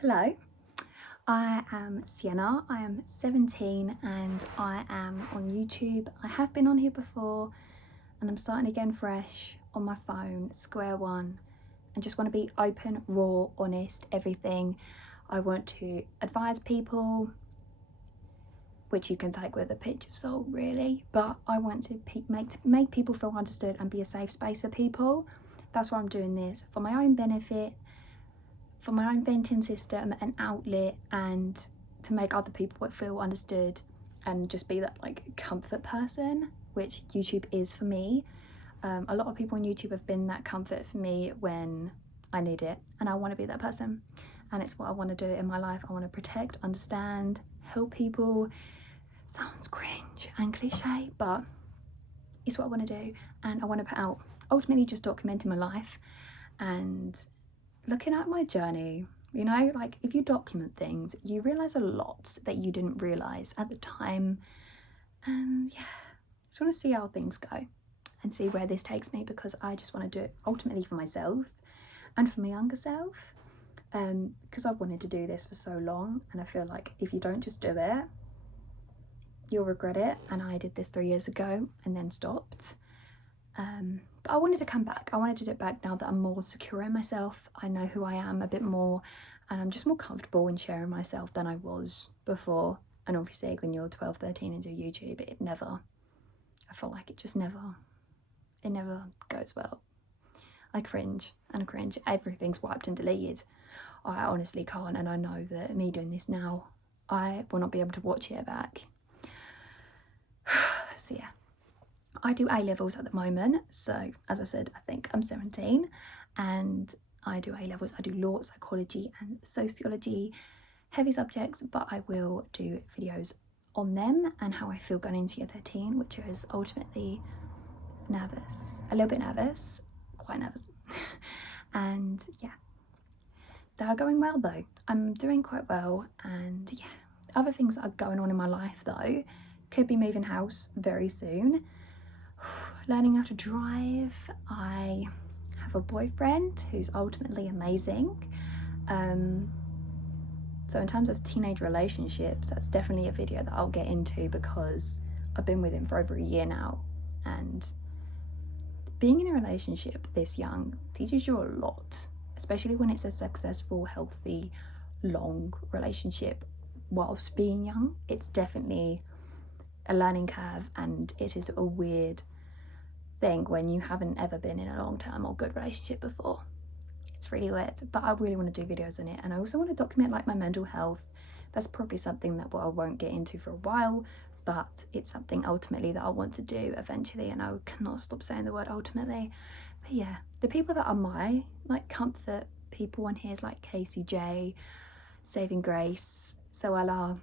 Hello, I am Sienna, I am 17 and I am on YouTube. I have been on here before and I'm starting again fresh on my phone, square one, and just want to be open, raw, honest, everything. I want to advise people, which you can take with a pinch of salt really, but I want to make people feel understood and be a safe space for people. That's why I'm doing this, for my own benefit, for my own venting system, an outlet, and to make other people feel understood and just be that like comfort person, which YouTube is for me. A lot of people on YouTube have been that comfort for me when I need it, and I want to be that person, and it's what I want to do in my life. I want to protect, understand, help people. Sounds cringe and cliche, but it's what I want to do, and I want to put out ultimately just documenting my life and looking at my journey. You know, like if you document things, you realize a lot that you didn't realize at the time. And yeah, just want to see how things go and see where this takes me, because I just want to do it ultimately for myself and for my younger self, because I've wanted to do this for so long, and I feel like if you don't just do it, you'll regret it. And I did this 3 years ago and then stopped. But I wanted to come back. I wanted to do it back now that I'm more secure in myself. I know who I am a bit more, and I'm just more comfortable in sharing myself than I was before. And obviously when you're 12, 13 and do YouTube, I feel like it never goes well. I cringe and I cringe. Everything's wiped and deleted. I honestly can't, and I know that me doing this now, I will not be able to watch it back. So yeah. I do A-levels at the moment, so as I said, I think I'm 17 and I do A-levels. I do law, psychology and sociology, heavy subjects, but I will do videos on them and how I feel going into year 13, which is ultimately nervous, a little bit nervous, quite nervous. And yeah, they are going well though. I'm doing quite well, and yeah, other things that are going on in my life though, could be moving house very soon. Learning how to drive. I have a boyfriend who's ultimately amazing. So in terms of teenage relationships, that's definitely a video that I'll get into, because I've been with him for over a year now, and being in a relationship this young teaches you a lot, especially when it's a successful, healthy, long relationship whilst being young. It's definitely a learning curve, and it is a weird thing when you haven't ever been in a long-term or good relationship before. It's really weird, but I really want to do videos on it, and I also want to document like my mental health. That's probably something that I won't get into for a while, but it's something ultimately that I want to do eventually, and I cannot stop saying the word ultimately. But yeah, the people that are my like comfort people on here is like KCJ, Saving Grace, Soella.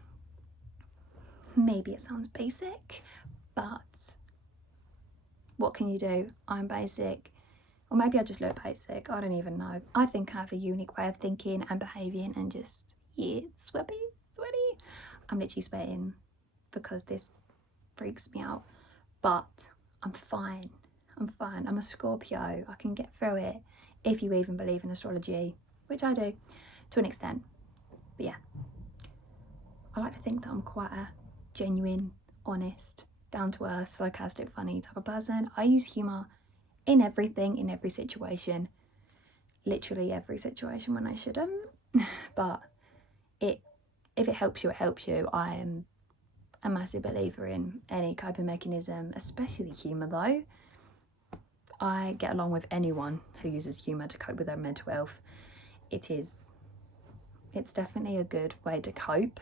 Maybe it sounds basic, but what can you do? I'm basic, or maybe I just look basic. I don't even know. I think I have a unique way of thinking and behaving, and just, yeah, sweaty. I'm literally sweating because this freaks me out, but I'm fine. I'm a Scorpio. I can get through it, if you even believe in astrology, which I do to an extent. But yeah, I like to think that I'm quite a genuine, honest, down-to-earth, sarcastic, funny type of person. I use humour in everything, in every situation, literally every situation when I shouldn't. But if it helps you, it helps you. I am a massive believer in any coping mechanism, especially humour though. I get along with anyone who uses humour to cope with their mental health. It's definitely a good way to cope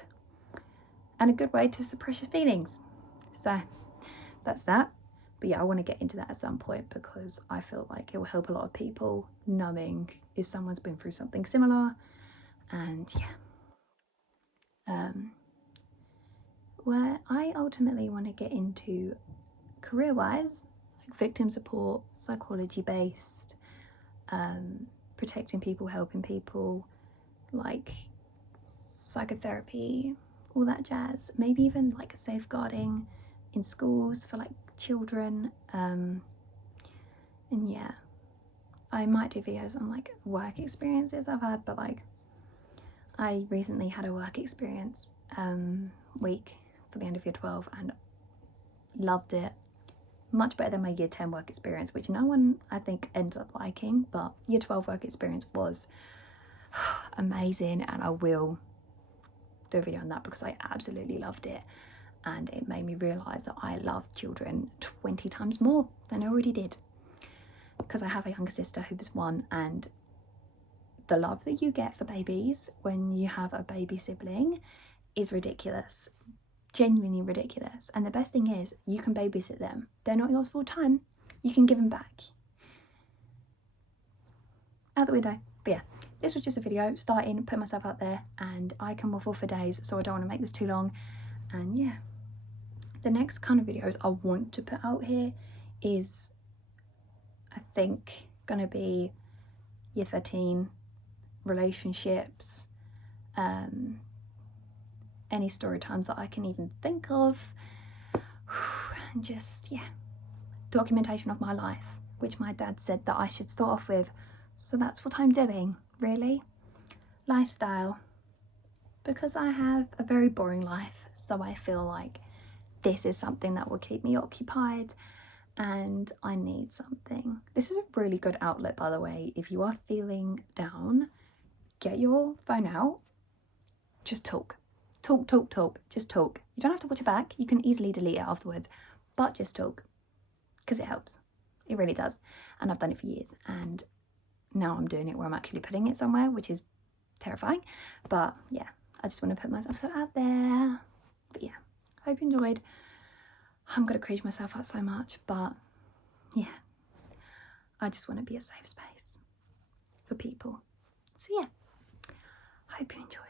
and a good way to suppress your feelings. So that's that. But yeah, I want to get into that at some point, because I feel like it will help a lot of people knowing if someone's been through something similar. And yeah, where I ultimately want to get into career-wise, like victim support, psychology based, protecting people, helping people, like psychotherapy, all that jazz. Maybe even like safeguarding in schools for like children. And yeah, I might do videos on like work experiences I've had, but like I recently had a work experience week for the end of year 12 and loved it. Much better than my year 10 work experience, which no one I think ends up liking, but year 12 work experience was amazing, and I will do a video on that because I absolutely loved it, and it made me realise that I love children 20 times more than I already did, because I have a younger sister who was 1, and the love that you get for babies when you have a baby sibling is ridiculous. Genuinely ridiculous. And the best thing is you can babysit them. They're not yours full time. You can give them back. Out the window. But yeah, this was just a video starting, putting myself out there, and I can waffle for days, so I don't want to make this too long. And yeah, the next kind of videos I want to put out here is, I think, gonna be year 13 relationships, any story times that I can even think of, and just, yeah, documentation of my life, which my dad said that I should start off with, so that's what I'm doing, really. Lifestyle, because I have a very boring life, so I feel like this is something that will keep me occupied, and I need something. This is a really good outlet, by the way. If you are feeling down, get your phone out, just talk. Talk, just talk. You don't have to watch it back, you can easily delete it afterwards, but just talk, because it helps. It really does. And I've done it for years, and now I'm doing it where I'm actually putting it somewhere, which is terrifying. But yeah, I just want to put myself so out there. But yeah, hope you enjoyed. I'm gonna cringe myself out so much, but yeah, I just want to be a safe space for people. So yeah, hope you enjoyed.